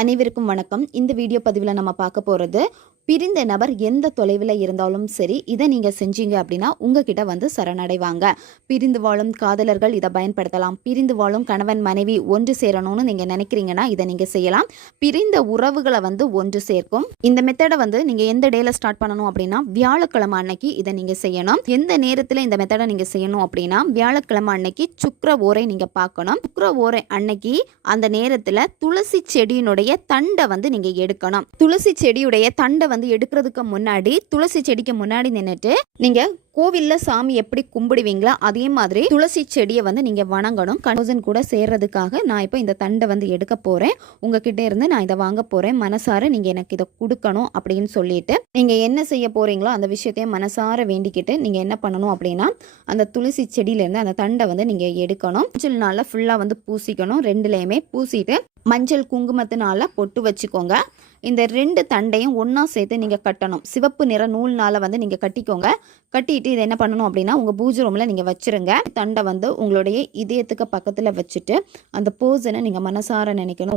அனைவருக்கும் வணக்கம். இந்த வீடியோ பதிவில் நம்ம பார்க்க போகிறது, பிரிந்த நபர் எந்த தொலைவில் இருந்தாலும் சரி இதை நீங்கள் செஞ்சீங்க அப்படின்னா உங்ககிட்ட வந்து சரணடைவாங்க. பிரிந்து வாழும் காதலர்கள் இதை பயன்படுத்தலாம். பிரிந்து வாழும் கணவன் மனைவி ஒன்று சேரணும்னு நீங்கள் நினைக்கிறீங்கன்னா இதை நீங்கள் செய்யலாம். பிரிந்த உறவுகளை வந்து ஒன்று சேர்க்கும். இந்த மெத்தடை வந்து நீங்கள் எந்த டேல ஸ்டார்ட் பண்ணணும் அப்படின்னா வியாழக்கிழமை அன்னைக்கு இதை நீங்கள் செய்யணும். எந்த நேரத்தில் இந்த மெத்தடை நீங்கள் செய்யணும் அப்படின்னா வியாழக்கிழமை அன்னைக்கு சுக்கிர ஓரை நீங்கள் பார்க்கணும். சுக்கிர ஓரை அன்னைக்கு அந்த நேரத்தில் துளசி செடியினுடைய தண்டை வந்து நீங்க எடுக்கணும். துளசி செடியுடைய தண்டை வந்து எடுக்கிறதுக்கு முன்னாடி துளசி செடிக்கு முன்னாடி நின்றுட்டு நீங்க கோவில்ல சாமி எப்படி கும்பிடுவீங்களா அதே மாதிரி துளசி செடியை வந்து நீங்க வணங்கணும். கன்வர்சன் கூட சேர்றதுக்காக நான் இப்போ இந்த தண்டை வந்து எடுக்க போறேன். உங்ககிட்ட இருந்து நான் இதை வாங்க போறேன். மனசார நீங்க எனக்கு இதை கொடுக்கணும் அப்படின்னு சொல்லிட்டு நீங்க என்ன செய்ய போறீங்களோ அந்த விஷயத்தையும் மனசார வேண்டிக்கிட்டு நீங்க என்ன பண்ணணும் அப்படின்னா அந்த துளசி செடியிலேருந்து அந்த தண்டை வந்து நீங்க எடுக்கணும். மஞ்சள் நாளில் ஃபுல்லாக வந்து பூசிக்கணும். ரெண்டுலேயுமே பூசிட்டு மஞ்சள் குங்குமத்தினால பொட்டு வச்சுக்கோங்க. இந்த ரெண்டு தண்டையும் ஒன்றா சேர்த்து நீங்கள் கட்டணும். சிவப்பு நிற நூல்னால் வந்து நீங்கள் கட்டிக்கோங்க. கட்டிட்டு இதை என்ன பண்ணணும் அப்படின்னா உங்கள் பூஜை ரூமில் நீங்கள் வச்சுருங்க. தண்டை வந்து உங்களுடைய இதயத்துக்கு பக்கத்தில் வச்சுட்டு அந்த போஸனை நீங்கள் மனசார நினைக்கணும்.